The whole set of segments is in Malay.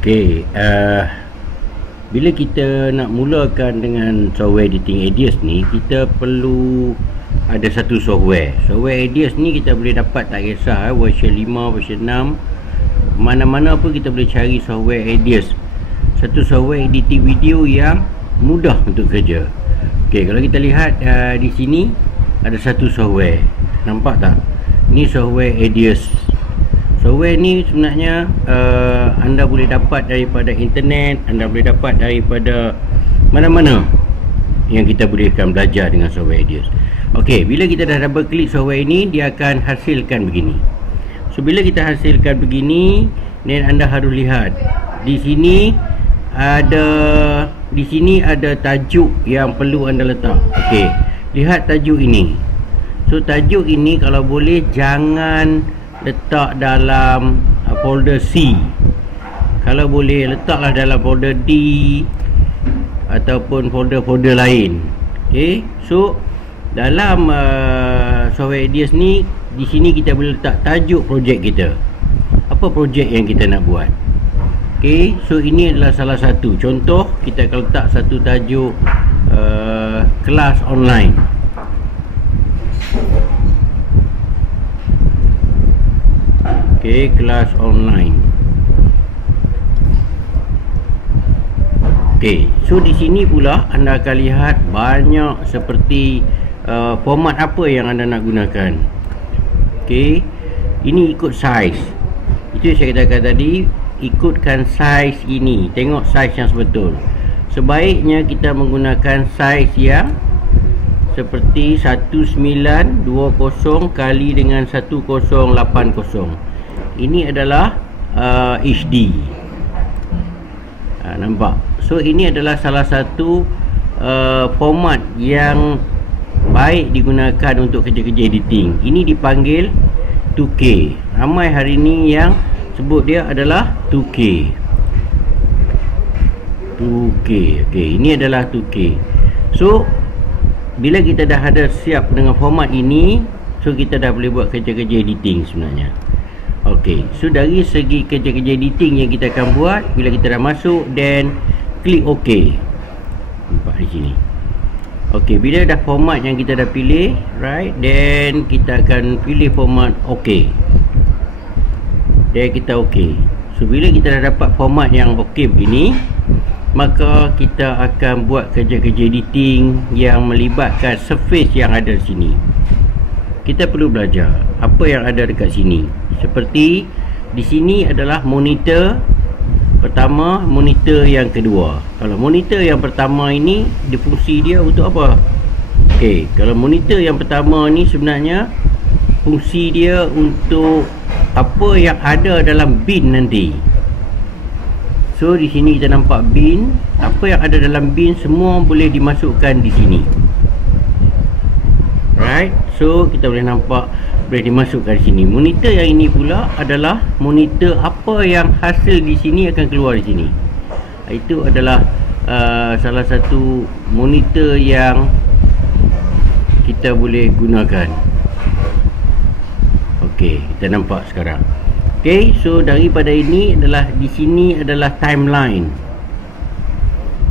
Okey, bila kita nak mulakan dengan software editing Edius ni, kita perlu ada satu software. Software Edius ni kita boleh dapat, tak kisah version 5, version 6, mana-mana pun kita boleh cari software Edius. Satu software editing video yang mudah untuk kerja. Okey, kalau kita lihat di sini ada satu software. Nampak tak? Ni software Edius. Software ni sebenarnya anda boleh dapat daripada internet, anda boleh dapat daripada mana-mana yang kita bolehkan belajar dengan software Edius. Okey, bila kita dah double klik software ini, dia akan hasilkan begini. So bila kita hasilkan begini, dan anda harus lihat di sini ada tajuk yang perlu anda letak. Okey, lihat tajuk ini. So tajuk ini kalau boleh jangan letak dalam folder C. Kalau boleh letaklah dalam folder D ataupun folder-folder lain. Okey, so dalam software Edius ni, di sini kita boleh letak tajuk projek kita. Apa projek yang kita nak buat? Okey, so ini adalah salah satu contoh. Kita akan letak satu tajuk kelas online. Okey, kelas online. Okey, so di sini pula anda akan lihat banyak seperti format apa yang anda nak gunakan. Okey, ini ikut size. Itu yang saya katakan tadi, ikutkan size ini. Tengok size yang sebetul. Sebaiknya kita menggunakan size yang seperti 1920 kali dengan 1080. Ini adalah HD. Nampak? So ini adalah salah satu format yang baik digunakan untuk kerja-kerja editing. Ini dipanggil 2K. Ramai hari ini yang sebut dia adalah 2K. 2K. Okey, ini adalah 2K. So bila kita dah ada siap dengan format ini, so kita dah boleh buat kerja-kerja editing sebenarnya. Okey, so dari segi kerja-kerja editing yang kita akan buat, bila kita dah masuk, then klik OK. Nampak di sini. Okey, bila dah format yang kita dah pilih, right, then kita akan pilih format OK. Dan kita OK. So bila kita dah dapat format yang OK begini, maka kita akan buat kerja-kerja editing yang melibatkan surface yang ada di sini. Kita perlu belajar apa yang ada dekat sini. Seperti di sini adalah monitor pertama, monitor yang kedua. Kalau monitor yang pertama ini, fungsi dia untuk apa? Okey, kalau monitor yang pertama ni sebenarnya fungsi dia untuk apa yang ada dalam bin nanti. So di sini kita nampak bin. Apa yang ada dalam bin semua boleh dimasukkan di sini. Right? So kita boleh nampak boleh dimasukkan di sini. Monitor yang ini pula adalah monitor apa yang hasil di sini akan keluar di sini. Itu adalah salah satu monitor yang kita boleh gunakan. Okey, kita nampak sekarang. Okey, so daripada ini adalah di sini adalah timeline.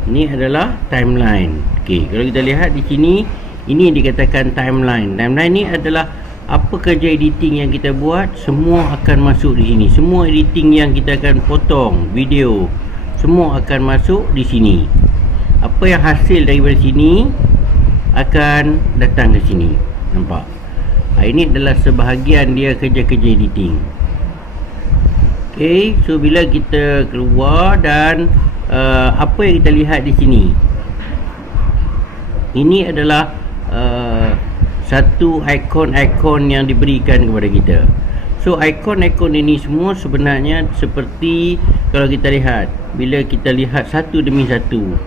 Ini adalah timeline. Okey, kalau kita lihat di sini, ini yang dikatakan timeline. Timeline ni adalah apa kerja editing yang kita buat, semua akan masuk di sini. Semua editing yang kita akan potong video, semua akan masuk di sini. Apa yang hasil daripada sini akan datang ke sini. Nampak? Ini adalah sebahagian dia kerja-kerja editing. Okay, so bila kita keluar dan apa yang kita lihat di sini, ini adalah satu ikon-ikon yang diberikan kepada kita. So ikon-ikon ini semua sebenarnya seperti kalau kita lihat, bila kita lihat satu demi satu,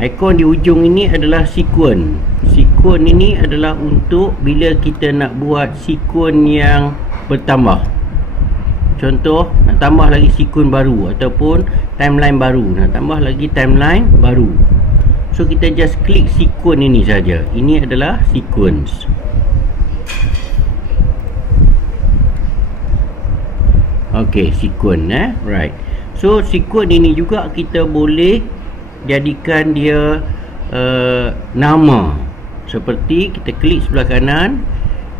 ikon di ujung ini adalah sekuen. Sekuen ini adalah untuk bila kita nak buat sekuen yang bertambah. Contoh, nak tambah lagi sekuen baru ataupun timeline baru, nak tambah lagi timeline baru. So kita just klik sekuen ini saja. Ini adalah sequence. Okey, sequence right. So sequence ini juga kita boleh jadikan dia nama. Seperti kita klik sebelah kanan,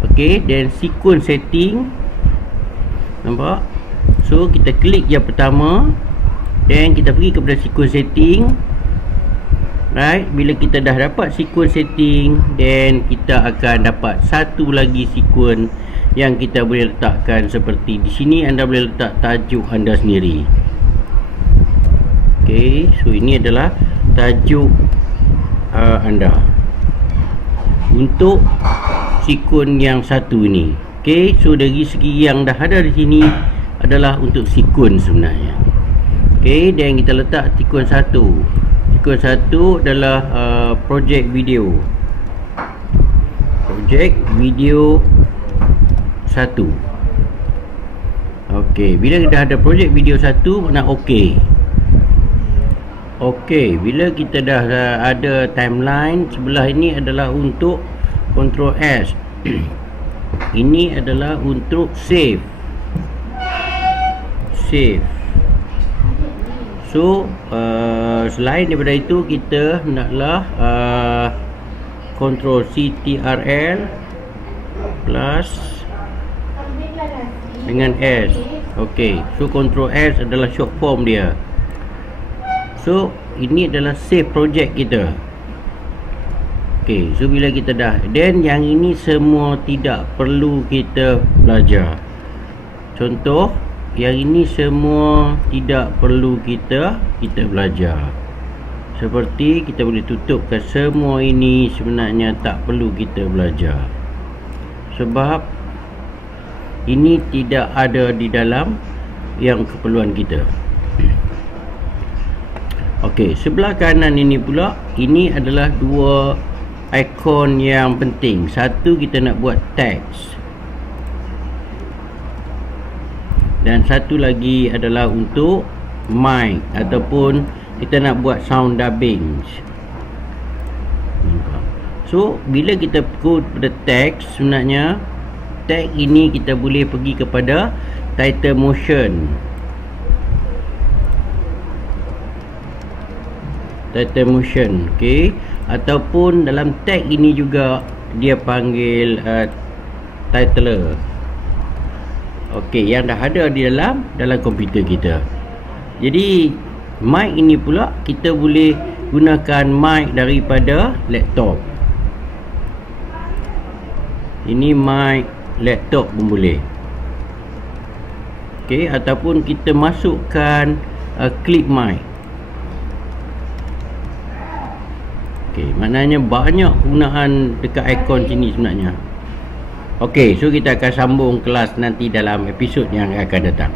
okey, dan sequence setting, nampak? So kita klik yang pertama, dan kita pergi kepada sequence setting. Right, bila kita dah dapat sequence setting, then kita akan dapat satu lagi sequence yang kita boleh letakkan. Seperti di sini anda boleh letak tajuk anda sendiri. Okey, so ini adalah tajuk anda untuk sequence yang satu ini. Okey, so dari segi yang dah ada di sini adalah untuk sequence sebenarnya. Okey, dan kita letak sequence satu. Sequence satu adalah project video. Project video satu. Okey, bila dah ada project video satu, nak okey. Okey, bila kita dah ada timeline, sebelah ini adalah untuk Ctrl S. Ini adalah untuk save. Save. So selain daripada itu, kita hendaklah Ctrl CTRL plus dengan S. Okey, so Ctrl S adalah short form dia. So ini adalah save project kita. Okey, so bila kita dah, then yang ini semua tidak perlu kita belajar. Contoh, yang ini semua tidak perlu kita belajar. Seperti kita boleh tutupkan semua ini, sebenarnya tak perlu kita belajar, sebab ini tidak ada di dalam yang keperluan kita. Okey, sebelah kanan ini pula, ini adalah dua ikon yang penting. Satu, kita nak buat teks, dan satu lagi adalah untuk mic ataupun kita nak buat sound dubbing. So bila kita go pada teks, sebenarnya teks ini kita boleh pergi kepada title motion. Title motion, okey, ataupun dalam tag ini juga dia panggil titler. Okey, yang dah ada di dalam komputer kita. Jadi mic ini pula kita boleh gunakan mic daripada laptop. Ini mic laptop pun boleh. Okey, ataupun kita masukkan clip mic. Okey, maknanya banyak gunaan dekat ikon sini sebenarnya. Okey, so kita akan sambung kelas nanti dalam episod yang akan datang.